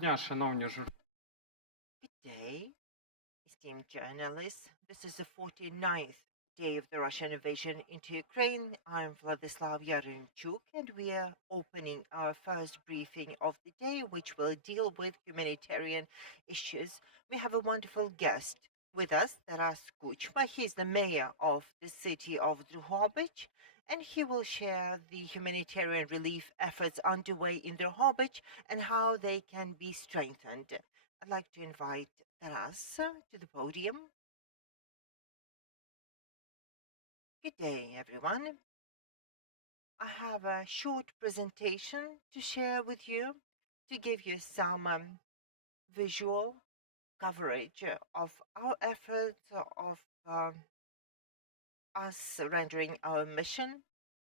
Дня, шановні Good day, esteemed journalists. This is the 49th day of the Russian invasion into Ukraine. I'm Vladislav Yaremchuk, and we are opening our first briefing of the day, which will deal with humanitarian issues. We have a wonderful guest with us, Taras Kuchma. He's the mayor of the city of Drohobych, and he will share the humanitarian relief efforts underway in Drohobych and how they can be strengthened. I'd like to invite Taras to the podium. Good day, everyone. I have a short presentation to share with you to give you some visual coverage of our efforts of us rendering our mission.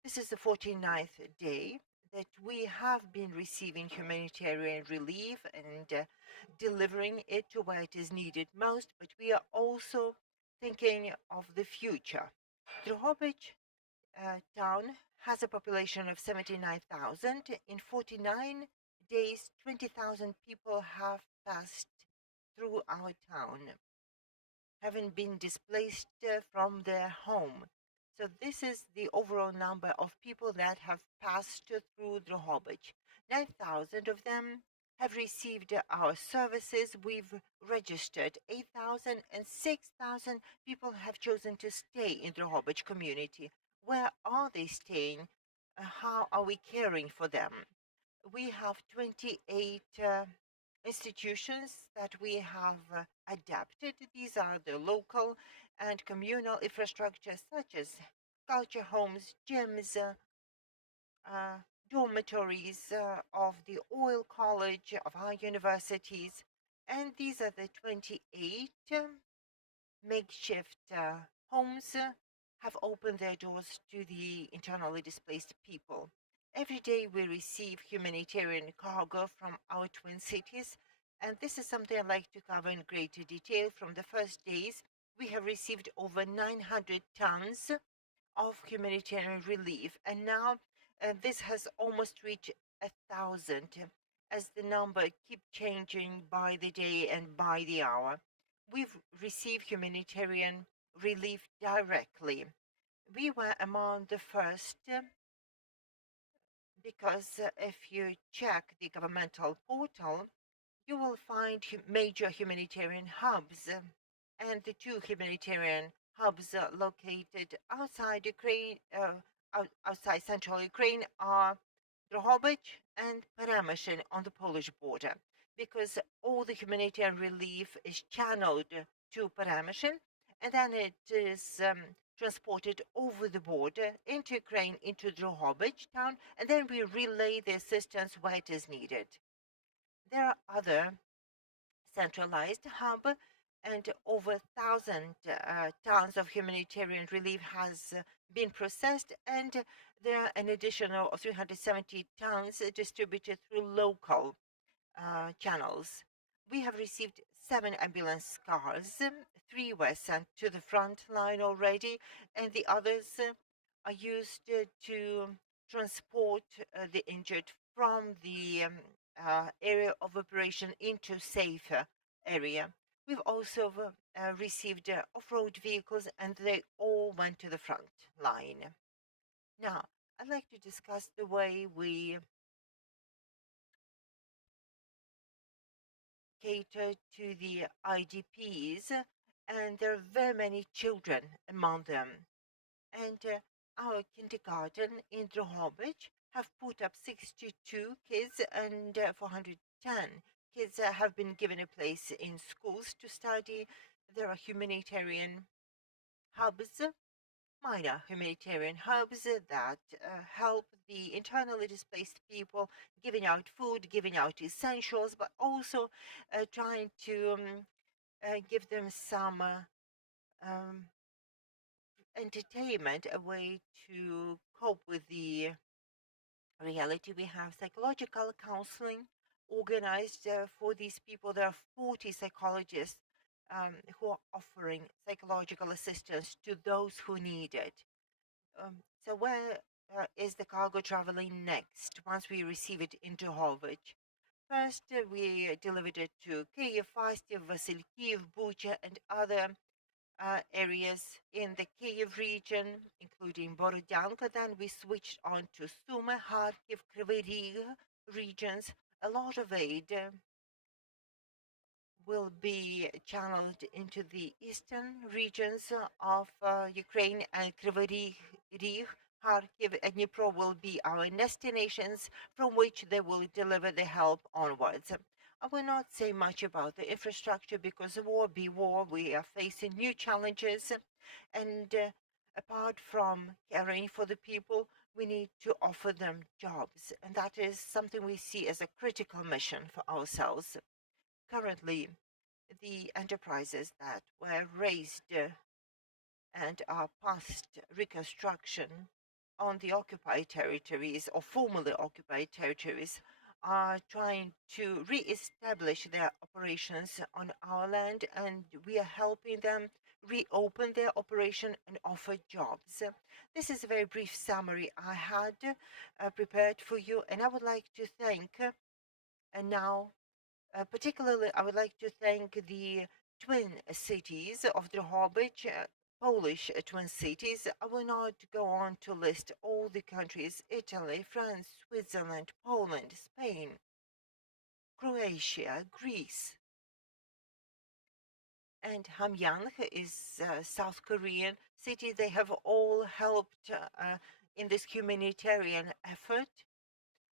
This is the 49th day that we have been receiving humanitarian relief and delivering it to where it is needed most, but we are also thinking of the future. Drohobych town has a population of 79,000. In 49 days, 20,000 people have passed through our town, having been displaced from their home. So this is the overall number of people that have passed through Drohobych. 9,000 of them have received our services. We've registered 8,000 and 6,000 people have chosen to stay in Drohobych community. Where are they staying? How are we caring for them? We have 28 institutions that we have adapted. These are the local and communal infrastructure such as culture homes, gyms, dormitories of the oil college of our universities. And these are the 28 makeshift homes have opened their doors to the internally displaced people. Every day we receive humanitarian cargo from our twin cities, and this is something I'd like to cover in greater detail. From the first days, we have received over 900 tons of humanitarian relief, and now this has almost reached 1,000 as the number keep changing by the day and by the hour. We've received humanitarian relief directly. We were among the first because if you check the governmental portal, you will find major humanitarian hubs, and the two humanitarian hubs located outside Ukraine, outside central Ukraine, are Drohobych and Peremyshin on the Polish border, because all the humanitarian relief is channeled to Peremyshin, and then it is transported over the border into Ukraine, into Drohobych town, and then we relay the assistance where it is needed. There are other centralized hub, and over 1,000 tons of humanitarian relief has been processed, and there are an additional 370 tons distributed through local channels. We have received 7 ambulance cars. 3 were sent to the front line already, and the others are used to transport the injured from the area of operation into safer area. We've also received off-road vehicles, and they all went to the front line. Now, I'd like to discuss the way we cater to the IDPs, and there are very many children among them. And our kindergarten in Drohobych have put up 62 kids, and 410 kids have been given a place in schools to study. There are humanitarian hubs, minor humanitarian hubs that help the internally displaced people, giving out food, giving out essentials, but also trying to give them some um, entertainment, a way to cope with the reality. We have psychological counseling organized for these people. There are 40 psychologists who are offering psychological assistance to those who need it. So where is the cargo traveling next once we receive it into Drohobych? First, we delivered it to Kiev, Fastiv, Vasilkiv, Bucha, and other areas in the Kiev region, including Borodyanka. Then we switched on to Sumy, Kharkiv, Kryvyi Rih regions. A lot of aid will be channeled into the eastern regions of Ukraine, and Kryvyi Rih, Kharkiv, and Dnipro will be our destinations from which they will deliver the help onwards. I will not say much about the infrastructure because war be war, we are facing new challenges, and apart from caring for the people, we need to offer them jobs, and that is something we see as a critical mission for ourselves. Currently, the enterprises that were raised and are past reconstruction on the occupied territories or formerly occupied territories are trying to re-establish their operations on our land, and we are helping them reopen their operation and offer jobs. This is a very brief summary I had prepared for you, and I would like to thank and now particularly, I would like to thank the twin cities of Drohobych, Polish twin cities. I will not go on to list all the countries: Italy, France, Switzerland, Poland, Spain, Croatia, Greece, and Hamyang is a South Korean city. They have all helped in this humanitarian effort,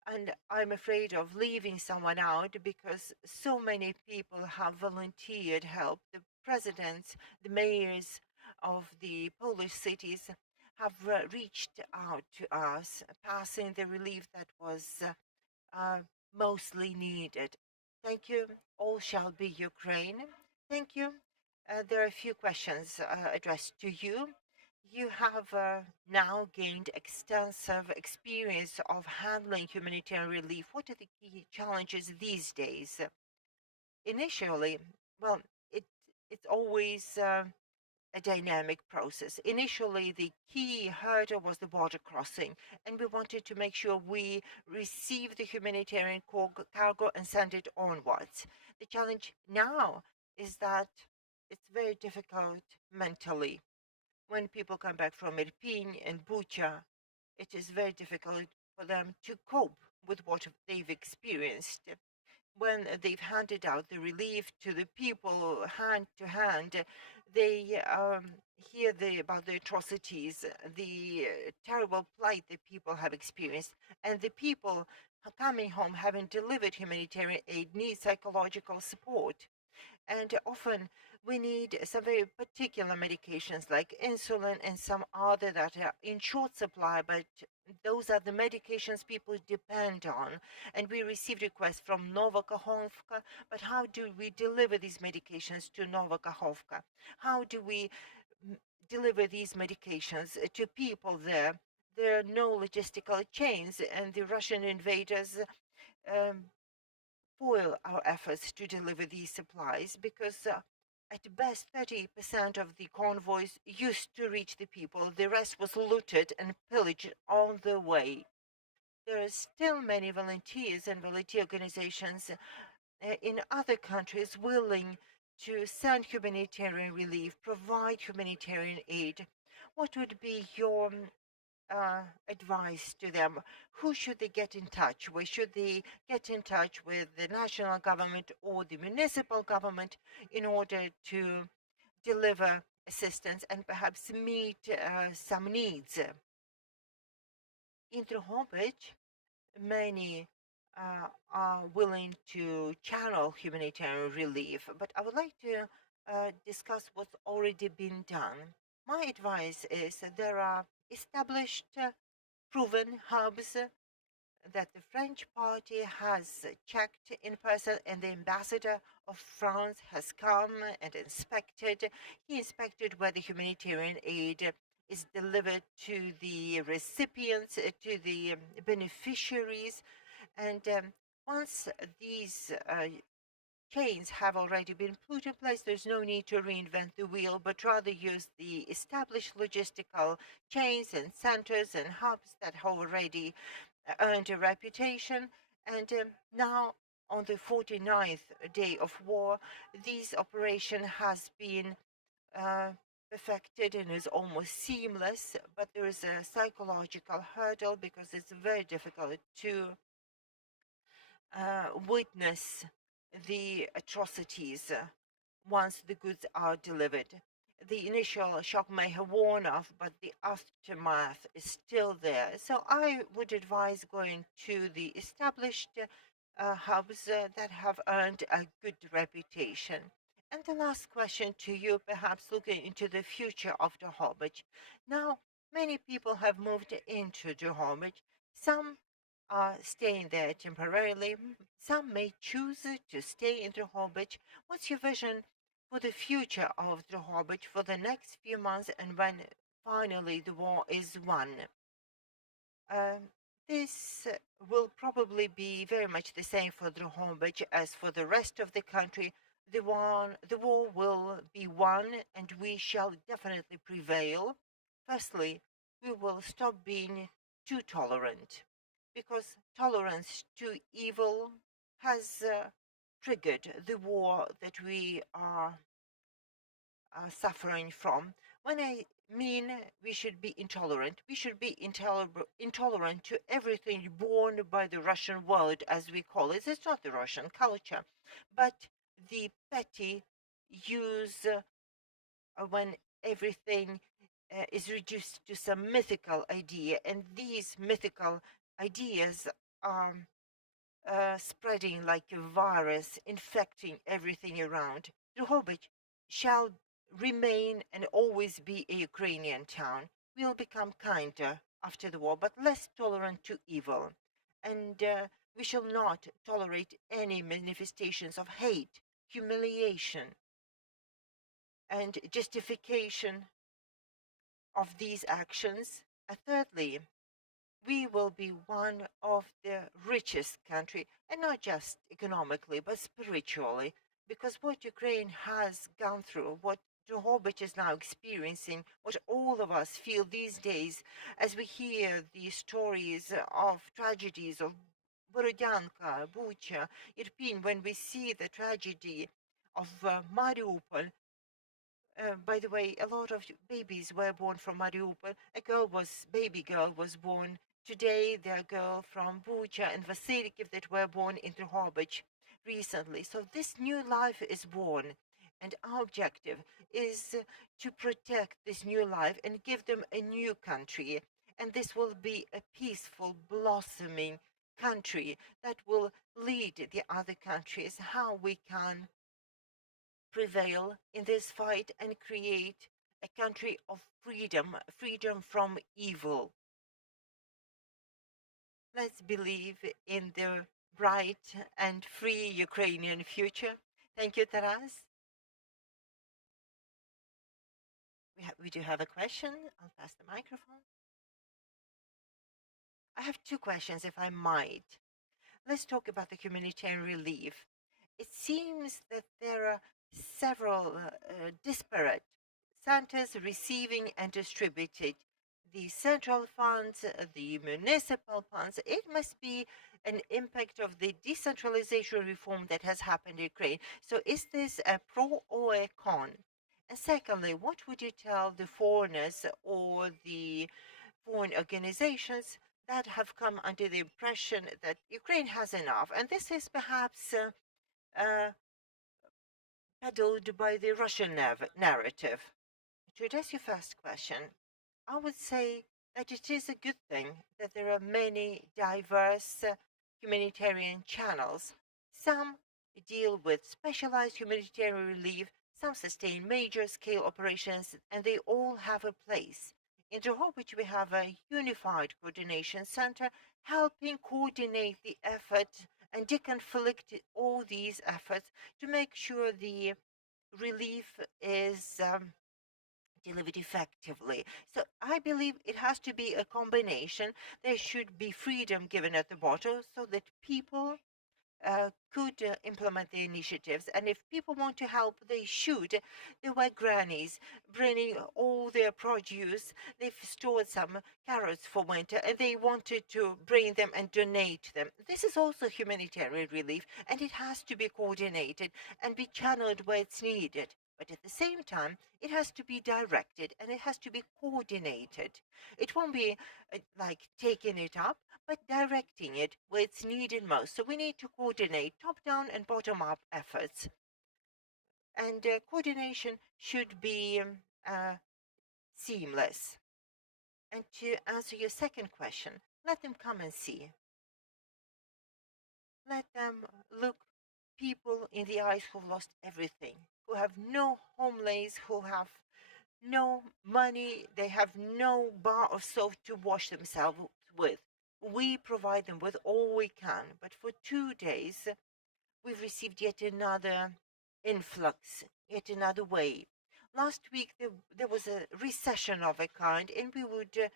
and I'm afraid of leaving someone out because so many people have volunteered help. The presidents, the mayors of the Polish cities have reached out to us, passing the relief that was uh, mostly needed. Thank you. All shall be Ukraine. Thank you. There are a few questions addressed to you. You have now gained extensive experience of handling humanitarian relief. What are the key challenges these days? Initially, well, it it's always a dynamic process. Initially, the key hurdle was the border crossing, and we wanted to make sure we receive the humanitarian cargo and send it onwards. The challenge now is that it's very difficult mentally. When people come back from Irpin and Bucha, it is very difficult for them to cope with what they've experienced. When they've handed out the relief to the people hand to hand, they hear about the atrocities, the terrible plight that people have experienced, and the people coming home having delivered humanitarian aid need psychological support. And often we need some very particular medications like insulin and some other that are in short supply, but those are the medications people depend on. And we received requests from Novakhovka, but how do we deliver these medications to Novakhovka? How do we deliver these medications to people there? There are no logistical chains, and the Russian invaders um, foil our efforts to deliver these supplies because at best 30% of the convoys used to reach the people. The rest was looted and pillaged on the way. There are still many volunteers and volunteer organizations in other countries willing to send humanitarian relief, provide humanitarian aid. What would be your advice to them? Who should they get in touch with? Should they get in touch with the national government or the municipal government in order to deliver assistance and perhaps meet some needs? In Drohobych, many are willing to channel humanitarian relief, but I would like to discuss what's already been done. My advice is that there are established, proven hubs that the French party has checked in person, and the ambassador of France has come and inspected. He inspected where the humanitarian aid is delivered to the recipients, to the beneficiaries. And once these chains have already been put in place, there's no need to reinvent the wheel, but rather use the established logistical chains and centers and hubs that have already earned a reputation. And now on the 49th day of war, this operation has been perfected and is almost seamless, but there is a psychological hurdle because it's very difficult to witness the atrocities once the goods are delivered. The initial shock may have worn off, but the aftermath is still there. So I would advise going to the established hubs that have earned a good reputation. And the last question to you, perhaps looking into the future of Drohobych. Now, many people have moved into Drohobych. Some are staying there temporarily. Some may choose to stay in Drohobych. What's your vision for the future of Drohobych for the next few months and when finally the war is won? Um, this will probably be very much the same for Drohobych as for the rest of the country. The war will be won and we shall definitely prevail. Firstly, we will stop being too tolerant because tolerance to evil has triggered the war that we are suffering from. When I mean we should be intolerant, we should be intolerant to everything born by the Russian world, as we call it. It's not the Russian culture, but the petty use when everything is reduced to some mythical idea, and these mythical ideas are spreading like a virus, infecting everything around. Drohobych shall remain and always be a Ukrainian town. We'll become kinder after the war, but less tolerant to evil. And we shall not tolerate any manifestations of hate, humiliation, and justification of these actions. And thirdly, we will be one of the richest country, and not just economically, but spiritually, because what Ukraine has gone through, what Drohobych is now experiencing, what all of us feel these days as we hear the stories of tragedies of Borodyanka, Bucha, Irpin, when we see the tragedy of Mariupol. By the way, a lot of babies were born from Mariupol. Baby girl was born today. There are girls from Bucha and Vasilkiv that were born in Drohobych recently. So this new life is born, and our objective is to protect this new life and give them a new country. And this will be a peaceful, blossoming country that will lead the other countries how we can prevail in this fight and create a country of freedom, freedom from evil. Let's believe in the bright and free Ukrainian future. Thank you, Taras. We do have a question. I'll pass the microphone. I have two questions, if I might. Let's talk about the humanitarian relief. It seems that there are several disparate centers receiving and distributing the central funds, the municipal funds. It must be an impact of the decentralization reform that has happened in Ukraine. So is this a pro or a con? And secondly, what would you tell the foreigners or the foreign organizations that have come under the impression that Ukraine has enough? And this is perhaps uh, peddled by the Russian narrative. To address your first question, I would say that it is a good thing that there are many diverse humanitarian channels. Some deal with specialized humanitarian relief, some sustain major scale operations, and they all have a place. In Drohobych, we have a unified coordination center helping coordinate the effort and deconflict all these efforts to make sure the relief is delivered effectively. So I believe it has to be a combination. There should be freedom given at the border so that people could implement the initiatives. And if people want to help, they should. There were grannies bringing all their produce. They've stored some carrots for winter and they wanted to bring them and donate them. This is also humanitarian relief, and it has to be coordinated and be channeled where it's needed. But at the same time, it has to be directed and it has to be coordinated. It won't be like taking it up, but directing it where it's needed most. So we need to coordinate top down and bottom up efforts. And coordination should be seamless. And to answer your second question, let them come and see. Let them look people in the eyes who've lost everything, who have no homelands, who have no money, they have no bar of soap to wash themselves with. We provide them with all we can, but for 2 days, we've received yet another influx, yet another wave. Last week, there was a recession of a kind, and we would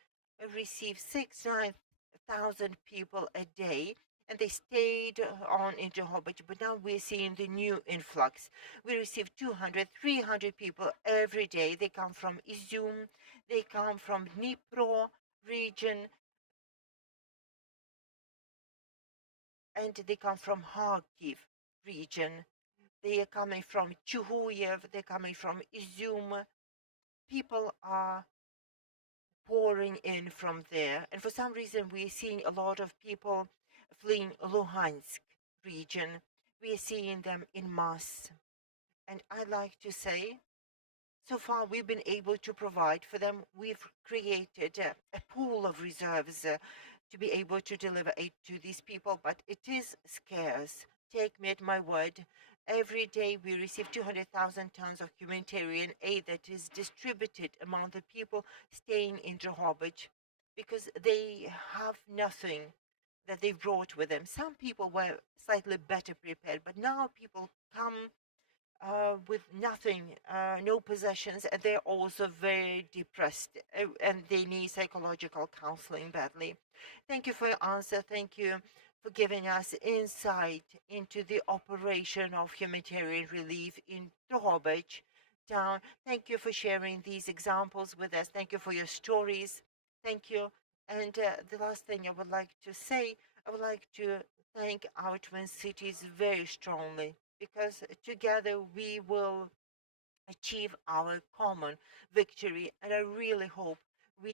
receive 9,000 people a day, and they stayed on in Drohobych, but now we're seeing the new influx. We receive 200, 300 people every day. They come from Izum, they come from Dnipro region, and they come from Kharkiv region. They are coming from Chuhuyev, they're coming from Izum. People are pouring in from there. And for some reason, we're seeing a lot of people fleeing Luhansk region. We are seeing them in mass. And I'd like to say, so far we've been able to provide for them. We've created a pool of reserves to be able to deliver aid to these people, but it is scarce. Take me at my word. Every day we receive 200,000 tons of humanitarian aid that is distributed among the people staying in Drohobych because they have nothing that they've brought with them. Some people were slightly better prepared, but now people come with nothing, no possessions, and they're also very depressed and they need psychological counseling badly. Thank you for your answer. Thank you for giving us insight into the operation of humanitarian relief in Drohobych town. Thank you for sharing these examples with us. Thank you for your stories. Thank you. And the last thing I would like to say, I would like to thank our twin cities very strongly because together we will achieve our common victory. And I really hope we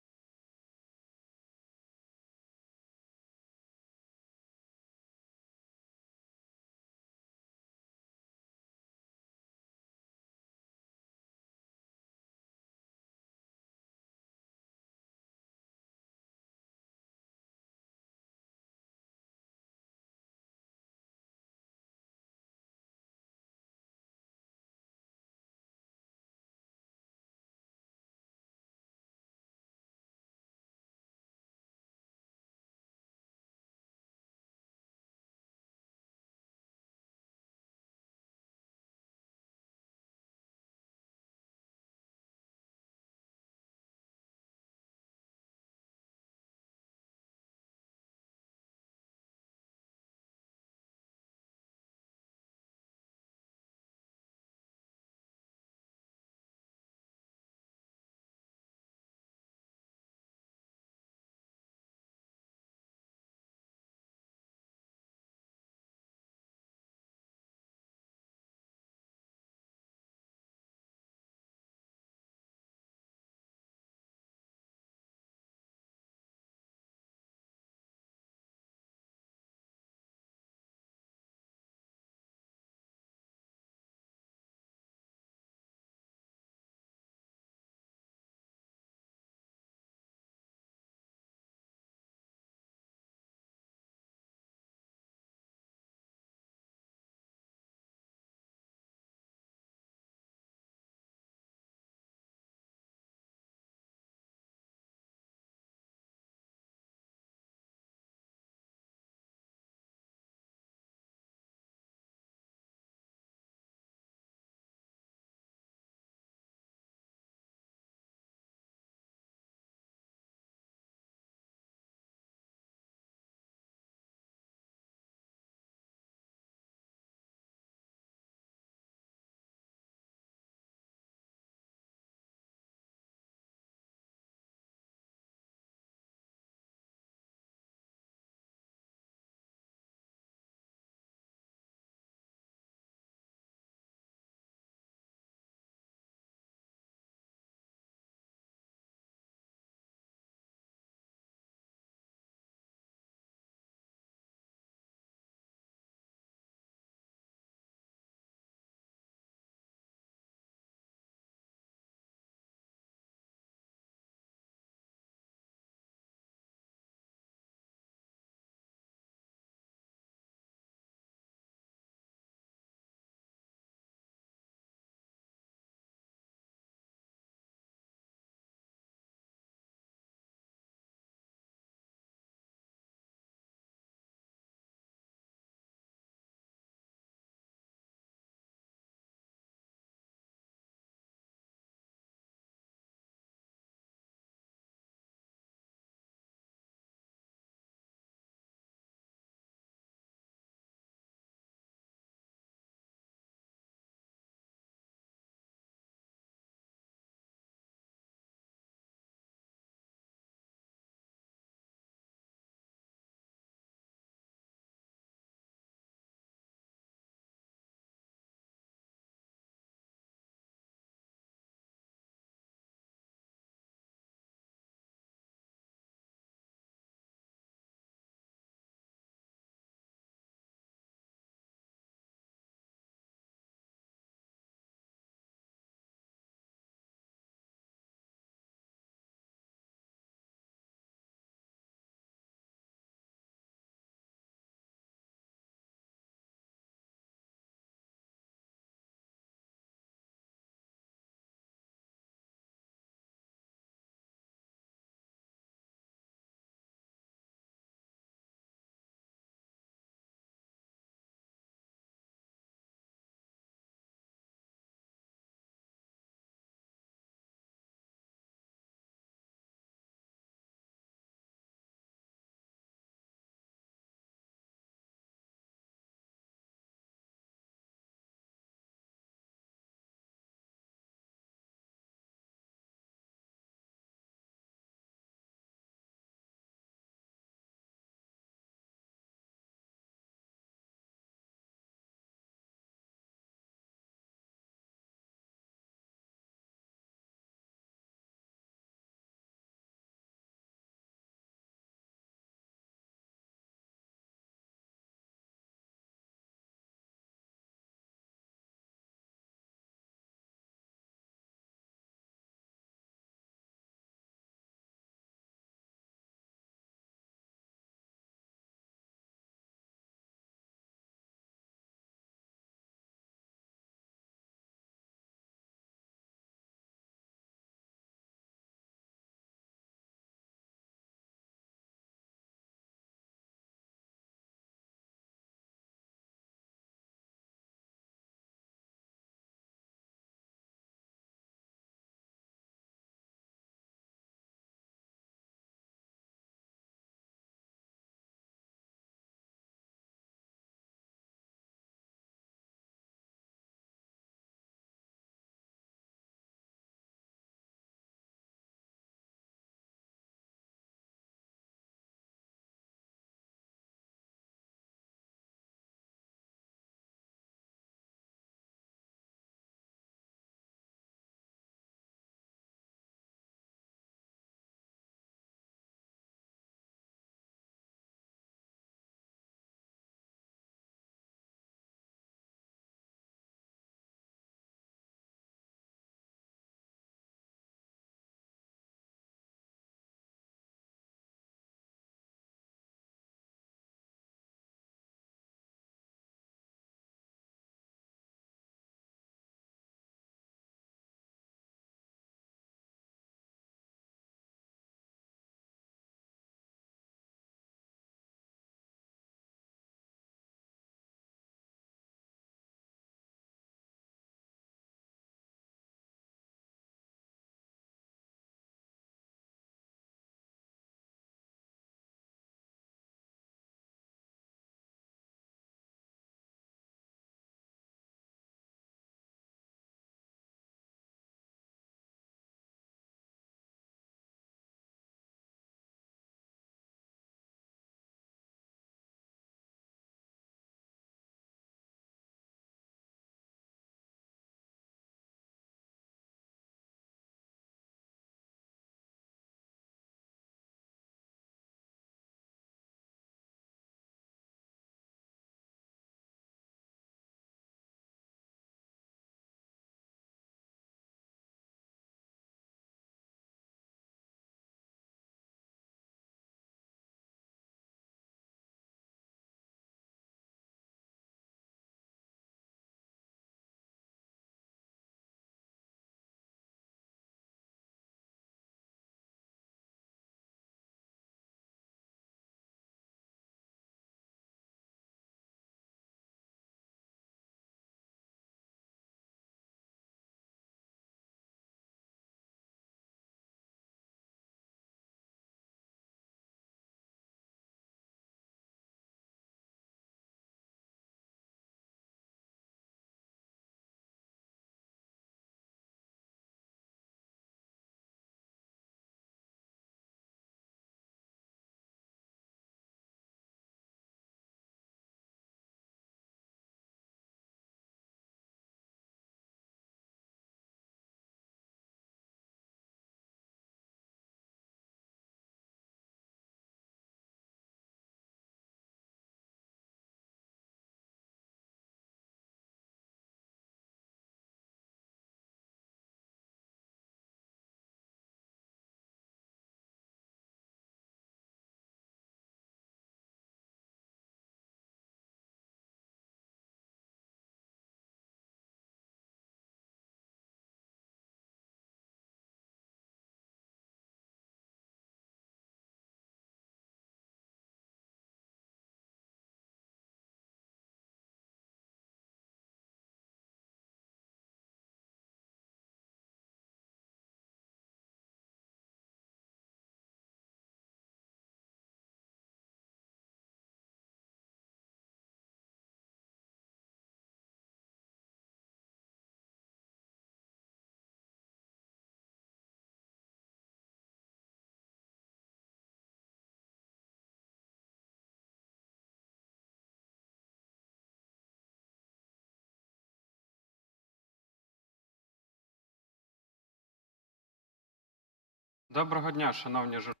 Доброго дня, шановні журналісти.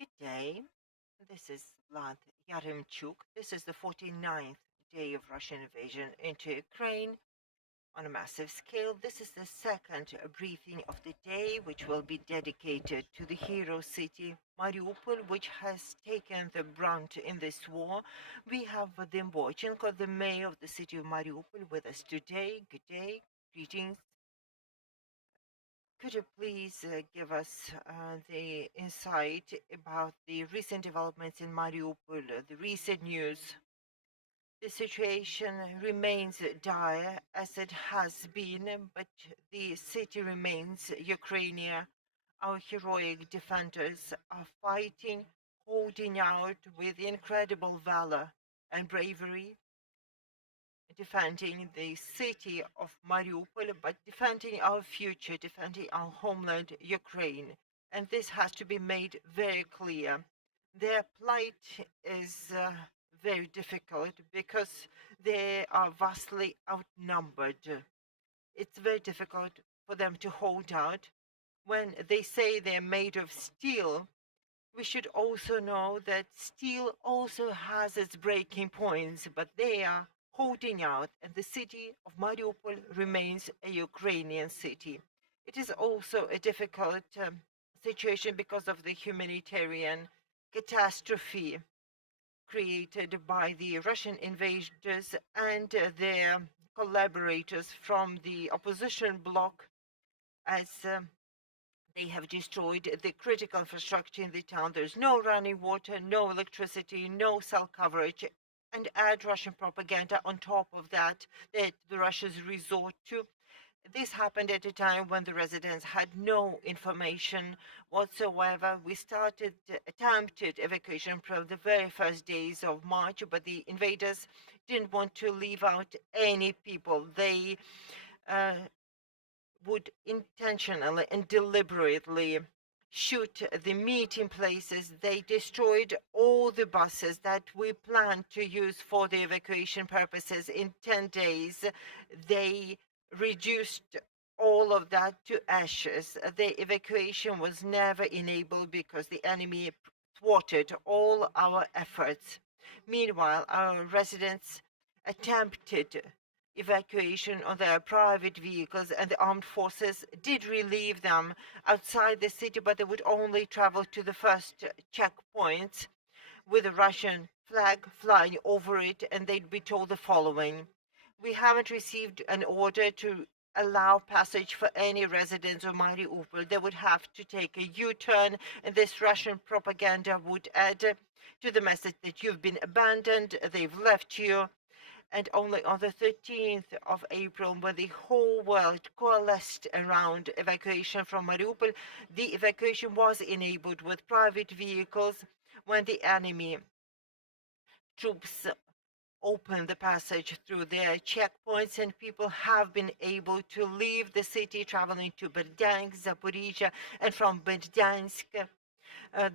Good day. This is Vlad Yaremchuk. This is the 49th day of Russian invasion into Ukraine on a massive scale. This is the second briefing of the day, which will be dedicated to the hero city Mariupol, which has taken the brunt in this war. We have Vadym Boichenko, the mayor of the city of Mariupol, with us today. Good day. Greetings. Could you please give us the insight about the recent developments in Mariupol, the recent news? The situation remains dire as it has been, but the city remains Ukrainian. Our heroic defenders are fighting, holding out with incredible valor and bravery, defending the city of Mariupol, but defending our future, defending our homeland, Ukraine. And this has to be made very clear. Their plight is very difficult because they are vastly outnumbered. It's very difficult for them to hold out. When they say they're made of steel, we should also know that steel also has its breaking points, but they are holding out, and the city of Mariupol remains a Ukrainian city. It is also a difficult situation because of the humanitarian catastrophe created by the Russian invaders and their collaborators from the opposition bloc, as they have destroyed the critical infrastructure in the town. There's no running water, no electricity, no cell coverage. And add Russian propaganda on top of that the Russians resort to. This happened at a time when the residents had no information whatsoever. We started attempted evacuation from the very first days of March, but the invaders didn't want to leave out any people. They would intentionally and deliberately shoot the meeting places. They destroyed all the buses that we planned to use for the evacuation purposes in 10 days. They reduced all of that to ashes. The evacuation was never enabled because the enemy thwarted all our efforts. Meanwhile, our residents attempted evacuation on their private vehicles, and the armed forces did relieve them outside the city, but they would only travel to the first checkpoints with a Russian flag flying over it, and they'd be told the following: we haven't received an order to allow passage for any residents of Mariupol. They would have to take a U-turn, and this Russian propaganda would add to the message that you've been abandoned, they've left you. And only on the 13th of April, when the whole world coalesced around evacuation from Mariupol, the evacuation was enabled with private vehicles. When the enemy troops opened the passage through their checkpoints, and people have been able to leave the city, traveling to Berdansk, Zaporizhia, and from Berdansk,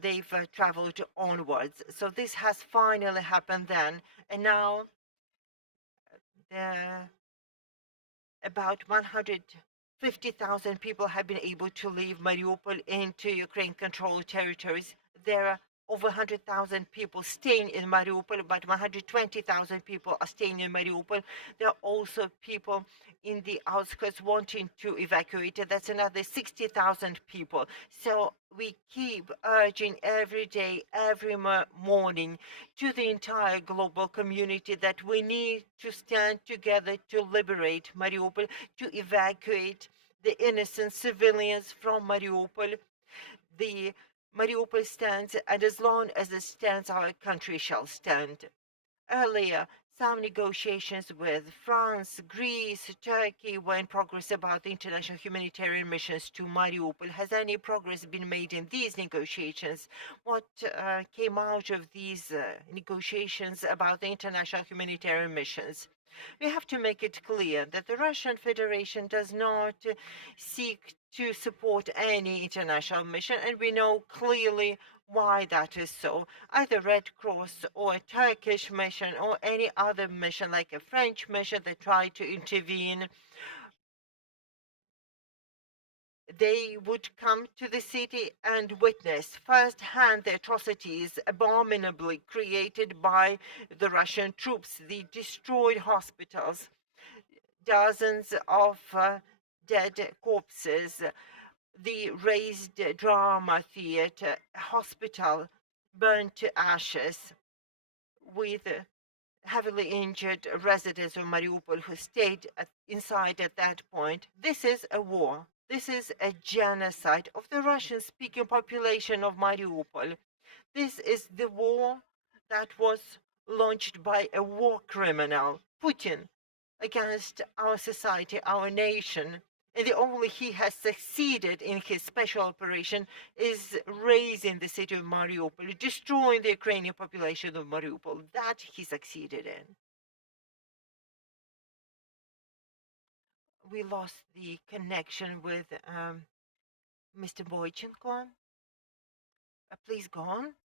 they've traveled onwards. So this has finally happened then, and now about 150,000 people have been able to leave Mariupol into Ukraine-controlled territories. There are over 100,000 people staying in Mariupol, but 120,000 people are staying in Mariupol. There are also people in the outskirts wanting to evacuate. That's another 60,000 people. So we keep urging every day, every morning, to the entire global community that we need to stand together to liberate Mariupol, to evacuate the innocent civilians from Mariupol. The Mariupol stands, and as long as it stands, our country shall stand. Earlier, some negotiations with France, Greece, Turkey were in progress about the international humanitarian missions to Mariupol. Has any progress been made in these negotiations? What came out of these negotiations about the international humanitarian missions? We have to make it clear that the Russian Federation does not seek to support any international mission, and we know clearly why that is so. Either Red Cross or a Turkish mission or any other mission, like a French mission that tried to intervene, they would come to the city and witness firsthand the atrocities abominably created by the Russian troops, the destroyed hospitals, dozens of dead corpses, the razed drama theater, hospital burned to ashes, with heavily injured residents of Mariupol who stayed inside at that point. This is a war. This is a genocide of the Russian-speaking population of Mariupol. This is the war that was launched by a war criminal, Putin, against our society, our nation. And the only he has succeeded in his special operation is razing the city of Mariupol, destroying the Ukrainian population of Mariupol. That he succeeded in. We lost the connection with Mr. Boichenko. Please go on.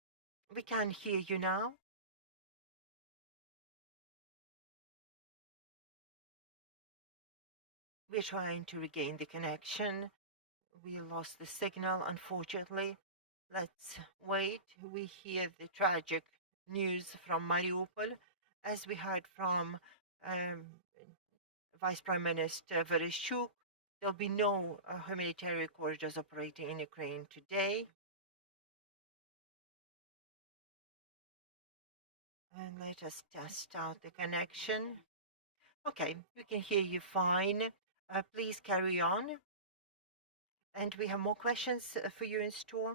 We can hear you now. We're trying to regain the connection. We lost the signal, unfortunately. Let's wait. We hear the tragic news from Mariupol, as we heard from Vice Prime Minister Vereshchuk. There'll be no humanitarian corridors operating in Ukraine today. And let us test out the connection. Okay, we can hear you fine. Please carry on. And we have more questions for you in store.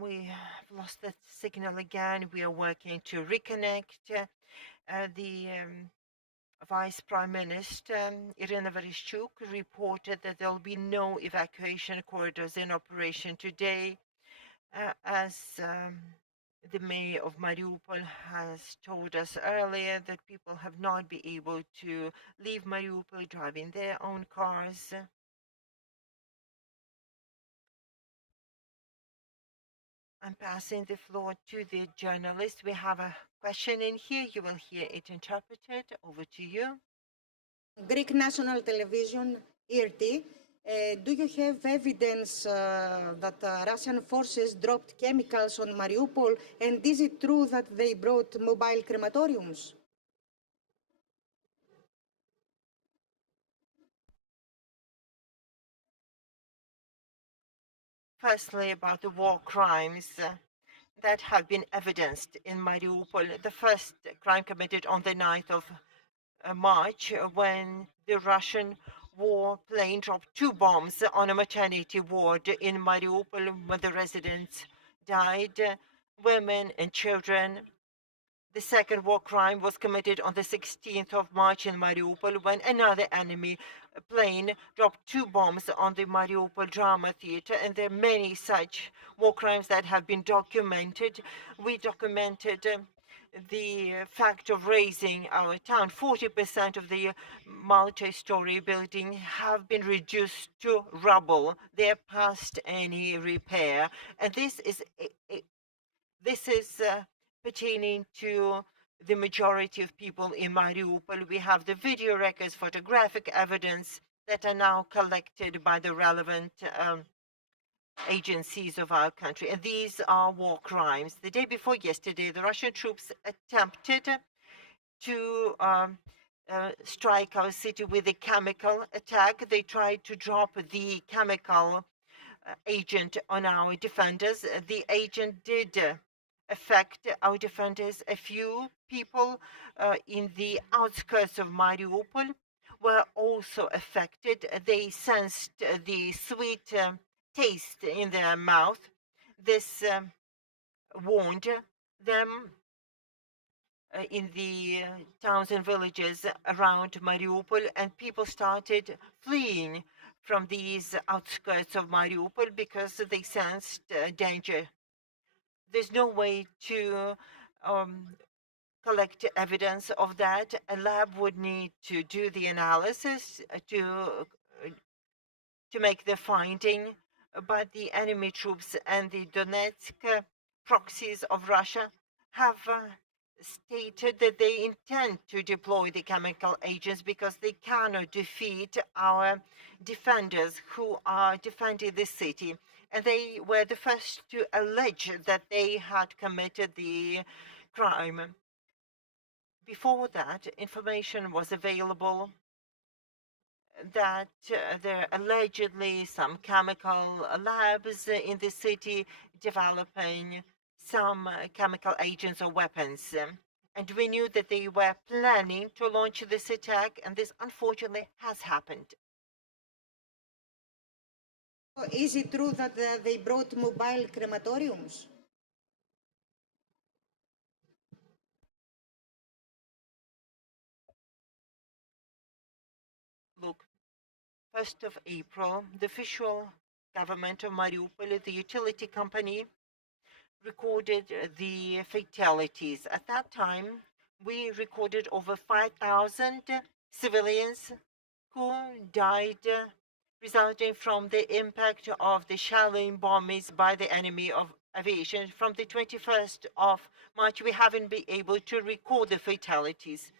We have lost that signal again. We are working to reconnect. The Vice Prime Minister Irina Vereshchuk reported that there will be no evacuation corridors in operation today, as the mayor of Mariupol has told us earlier that people have not been able to leave Mariupol driving their own cars. I'm passing the floor to the journalist. We have a question in here. You will hear it interpreted. Over to you. Greek national television, ERT. Do you have evidence that Russian forces dropped chemicals on Mariupol? And is it true that they brought mobile crematoriums? Firstly, about the war crimes that have been evidenced in Mariupol. The first crime committed on the 9th of March, when the Russian warplane dropped 2 bombs on a maternity ward in Mariupol, where the residents died, women and children. The second war crime was committed on the 16th of March in Mariupol, when another enemy plane dropped 2 bombs on the Mariupol drama theater, and there are many such war crimes that have been documented. We documented the fact of razing our town. 40% of the multi-story building have been reduced to rubble. They're past any repair, and this is pertaining to the majority of people in Mariupol. We have the video records, photographic evidence that are now collected by the relevant agencies of our country. And these are war crimes. The day before yesterday, the Russian troops attempted to strike our city with a chemical attack. They tried to drop the chemical agent on our defenders. The agent did affect our defenders. A few people in the outskirts of Mariupol were also affected. They sensed the sweet taste in their mouth. This warned them in the towns and villages around Mariupol, and people started fleeing from these outskirts of Mariupol because they sensed danger. There's no way to collect evidence of that. A lab would need to do the analysis to make the finding, but the enemy troops and the Donetsk proxies of Russia have stated that they intend to deploy the chemical agents because they cannot defeat our defenders who are defending the city. And they were the first to allege that they had committed the crime. Before that, information was available that there are allegedly some chemical labs in the city developing some chemical agents or weapons. And we knew that they were planning to launch this attack, and this unfortunately has happened. Is it true that they brought mobile crematoriums? Look, 1st of April, the official government of Mariupol, the utility company, recorded the fatalities. At that time, we recorded over 5,000 civilians who died resulting from the impact of the shelling bombings by the enemy of aviation. From the 21st of March, we haven't been able to record the fatalities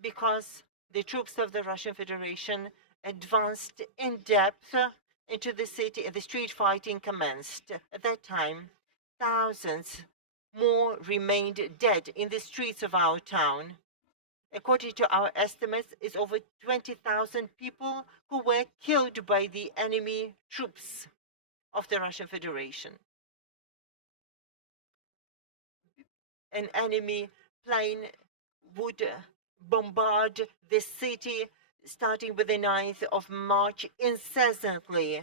because the troops of the Russian Federation advanced in depth into the city and the street fighting commenced. At that time, thousands more remained dead in the streets of our town. According to our estimates, it's over 20,000 people who were killed by the enemy troops of the Russian Federation. An enemy plane would bombard the city starting with the 9th of March incessantly.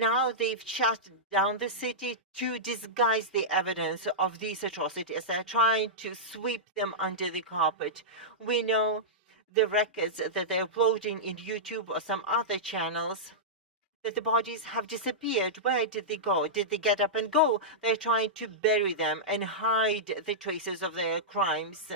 Now they've shut down the city to disguise the evidence of these atrocities. They're trying to sweep them under the carpet. We know the records that they're uploading in YouTube or some other channels, that the bodies have disappeared. Where did they go? Did they get up and go? They're trying to bury them and hide the traces of their crimes.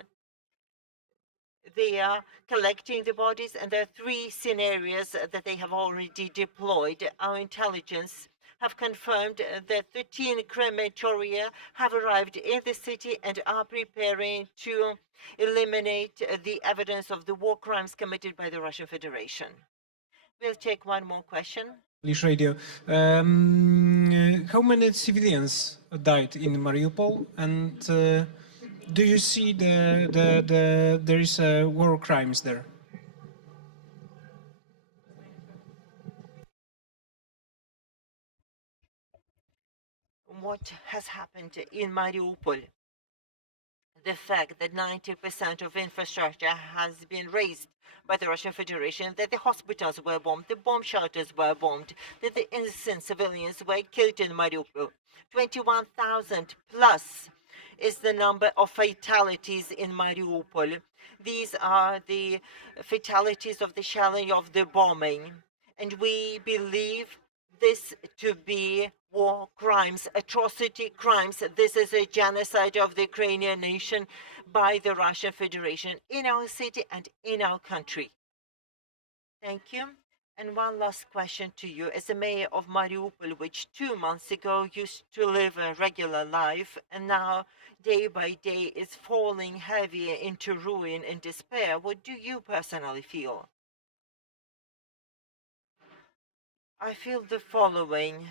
They are collecting the bodies, and there are 3 scenarios that they have already deployed. Our intelligence have confirmed that 13 crematoria have arrived in the city and are preparing to eliminate the evidence of the war crimes committed by the Russian Federation. We'll take one more question. Polish radio. How many civilians died in Mariupol, and do you see there is war crimes there? What has happened in Mariupol? The fact that 90% of infrastructure has been razed by the Russian Federation, that the hospitals were bombed, the bomb shelters were bombed, that the innocent civilians were killed in Mariupol. 21,000 plus is the number of fatalities in Mariupol. These are the fatalities of the shelling, of the bombing. And we believe this to be war crimes, atrocity crimes. This is a genocide of the Ukrainian nation by the Russian Federation in our city and in our country. Thank you. And one last question to you. As a mayor of Mariupol, which 2 months ago used to live a regular life, and now day by day is falling heavier into ruin and despair, what do you personally feel? I feel the following.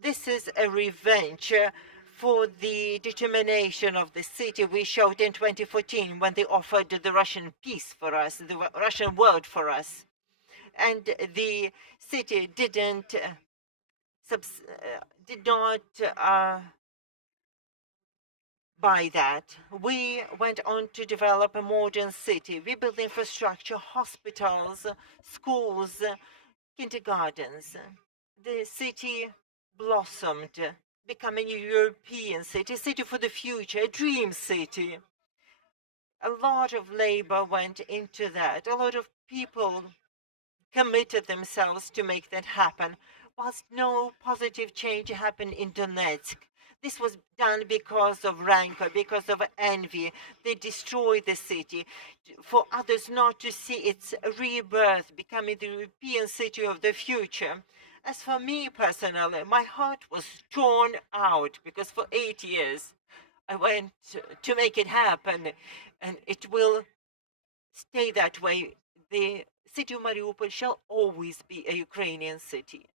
This is a revenge for the determination of the city we showed in 2014 when they offered the Russian peace for us, the Russian world for us. And the city did not buy that. We went on to develop a modern city. We built infrastructure, hospitals, schools, kindergartens. The city blossomed, becoming a European city, a city for the future, a dream city. A lot of labor went into that. A lot of people committed themselves to make that happen, whilst no positive change happened in Donetsk. This was done because of rancor, because of envy. They destroyed the city for others not to see its rebirth, becoming the European city of the future. As for me personally, my heart was torn out because for 8 years I went to make it happen, and it will stay that way. The city of Mariupol shall always be a Ukrainian city.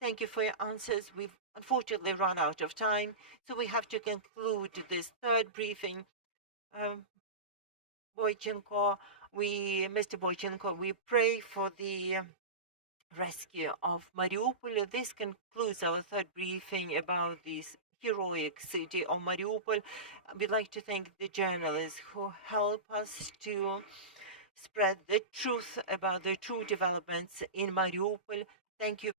Thank you for your answers. We've unfortunately run out of time, so we have to conclude this third briefing. Boichenko, Mr. Boichenko, we pray for the rescue of Mariupol. This concludes our third briefing about this heroic city of Mariupol. We'd like to thank the journalists who help us to spread the truth about the true developments in Mariupol. Thank you